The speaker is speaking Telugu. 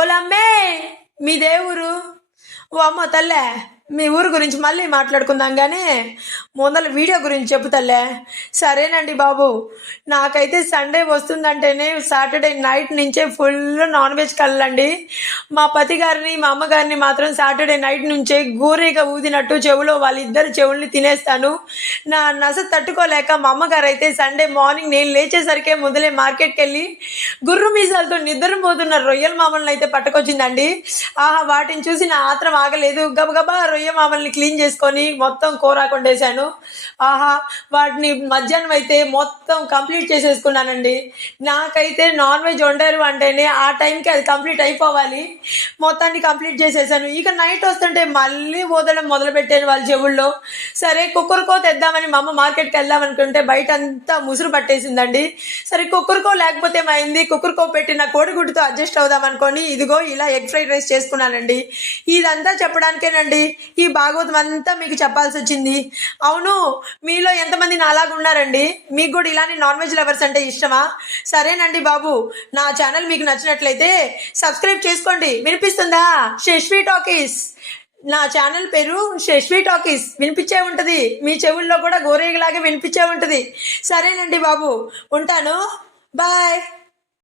ఓలమ్మే మీ దేవురు ఓ అమ్మ తల్లే మీ ఊరు గురించి మళ్ళీ మాట్లాడుకుందాం కానీ ముందల వీడియో గురించి చెప్పు తల్లే. సరేనండి బాబు, నాకైతే సండే వస్తుందంటేనే సాటర్డే నైట్ నుంచే ఫుల్ నాన్ వెజ్ కళ్ళండి. మా పతి గారిని మా అమ్మగారిని మాత్రం సాటర్డే నైట్ నుంచే గోరేగా ఊదినట్టు చెవులో వాళ్ళిద్దరు చెవుల్ని తినేస్తాను. నా నస తట్టుకోలేక మా అమ్మగారు అయితే సండే మార్నింగ్ నేను లేచేసరికే మొదలే మార్కెట్కి వెళ్ళి గుర్రు మీసాలతో నిద్రపోతున్న రొయ్యల మామూలను అయితే పట్టుకొచ్చిందండి. ఆహా, వాటిని చూసి నా ఆత్రం ఆగలేదు. గబగబా రొయ్య మామల్ని క్లీన్ చేసుకొని మొత్తం కూర కొండేశాను. ఆహా, వాటిని మధ్యాహ్నం అయితే మొత్తం కంప్లీట్ చేసేసుకున్నానండి. నాకైతే నాన్ వెజ్ వండారు అంటేనే ఆ టైంకి అది కంప్లీట్ అయిపోవాలి. మొత్తాన్ని కంప్లీట్ చేసేసాను. ఇక నైట్ వస్తుంటే మళ్ళీ ఓదడం మొదలు పెట్టాను వాళ్ళ చెవుల్లో. సరే కుక్కర్కో తెద్దామని మా అమ్మ మార్కెట్కి వెళ్దామనుకుంటే బయట అంతా ముసురు పట్టేసిందండి. సరే కుక్కర్కో లేకపోతే ఏమైంది, కుక్కర్కో పెట్టిన కోడిగుడ్డుతో అడ్జస్ట్ అవుదాం అనుకొని ఇదిగో ఇలా ఎగ్ ఫ్రైడ్ రైస్ చేసుకున్నానండి. ఇదంతా చెప్పడానికేనండి ఈ భాగవతం అంతా మీకు చెప్పాల్సి వచ్చింది. అవును, మీలో ఎంతమంది నాలాగా ఉన్నారండి? మీకు కూడా ఇలానే నాన్ వెజ్ లవర్స్ అంటే ఇష్టమా? సరేనండి బాబు, నా ఛానల్ మీకు నచ్చినట్లయితే సబ్స్క్రైబ్ చేసుకోండి. వినిపిస్తుందా? శశ్వి టాకీస్. నా ఛానల్ పేరు శశ్వి టాకీస్. వినిపించే ఉంటుంది, మీ చెవుల్లో కూడా గోరేలాగే వినిపించే ఉంటుంది. సరేనండి బాబు, ఉంటాను. బాయ్.